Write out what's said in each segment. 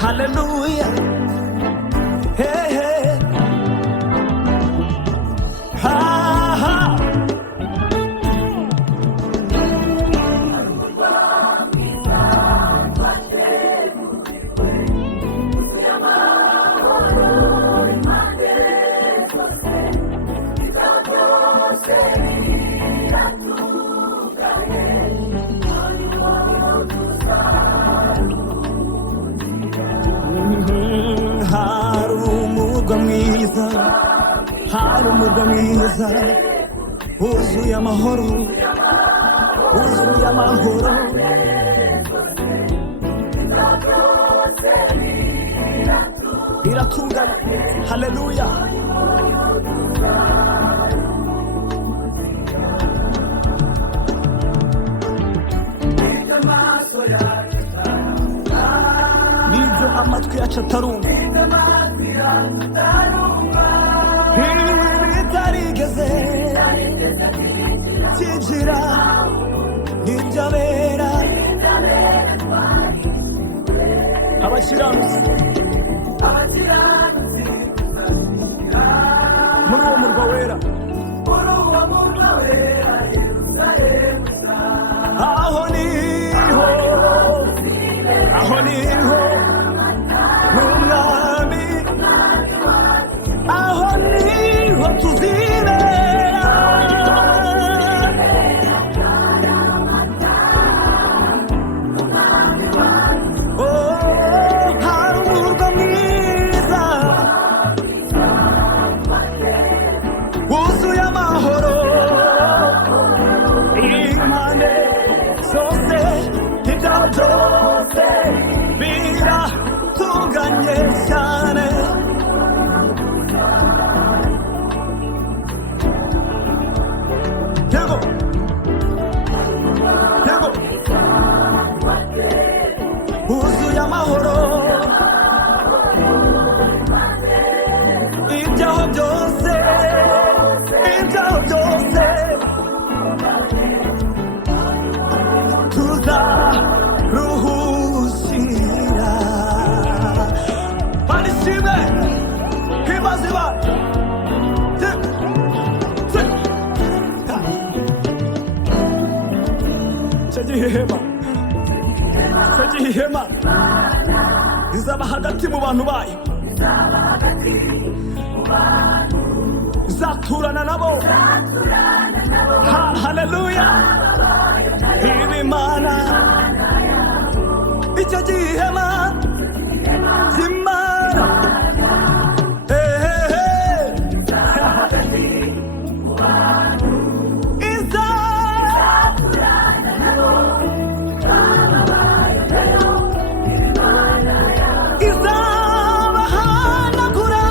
Hallelujah. Hey, hey. Ha, ha. Harumurwa mwiza, harumurwa mwiza, wuzuye amahoro, wuzuye amahoro. Biratungana. Haleluya. Nibyo amatwi yacu atarumva, bitarigeze byinjira n'ibyo abera abakiranutsi muri uwo murwa wera, aho niho, aho niho n'umwami, aho niho tuzibera. Hari umurwa mwiza, wuzuye amahoro, impande zose, ibyo byose biratunganye cyane. Yego, yego, wuzuye amahoro, ibyaho byose, ibyaho byose tuzaruhukira. Barishime, himbaza Imana. Icyo gihema, icyo gihema izaba hagati mu bantu bayo, izaturana nabo. Haleluya. Imana, icyo gihema cy'Imana, izabahanagura,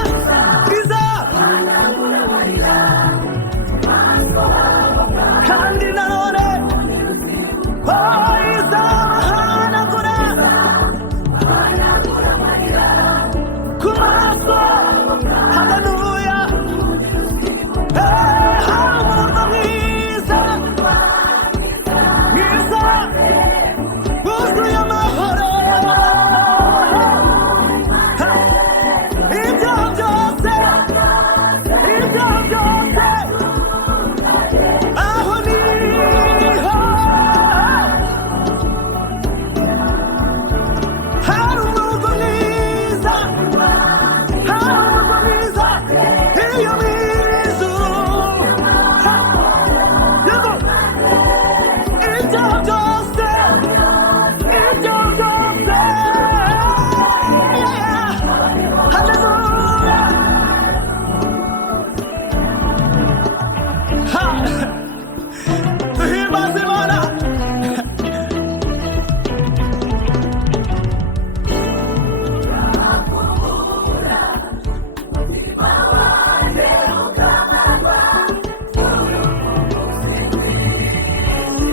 kandi nanone izabahanagura ku maso. Haleluya. Hari umurwa mwiza, mwiza, wuzuye amahoro, ibyo byose, ibyo byose, aho niho. Hari umurwa mwiza, hari umurwa mwiza, iyo mwiza. Yego, ibyo byose, ibyo byose. Haleluya. Ha, tuhimbaze Imana.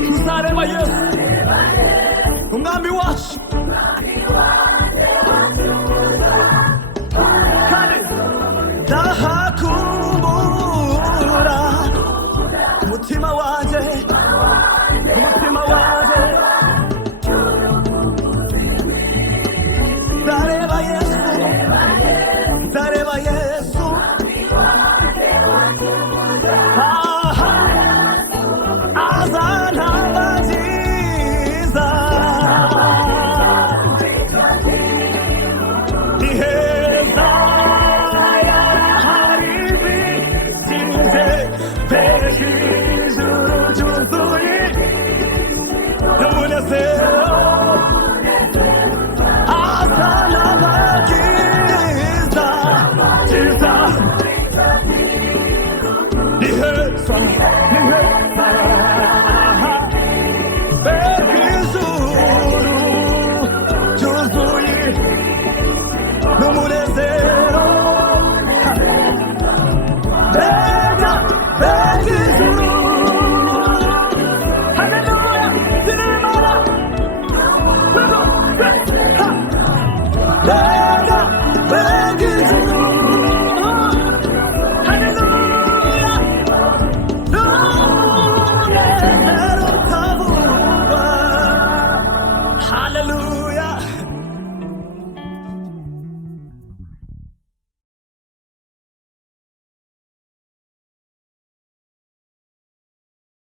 Tuzareba Yesu, umwami wacu, kandi ndahakumbura umutima wanjye, umutima wanjye yourself.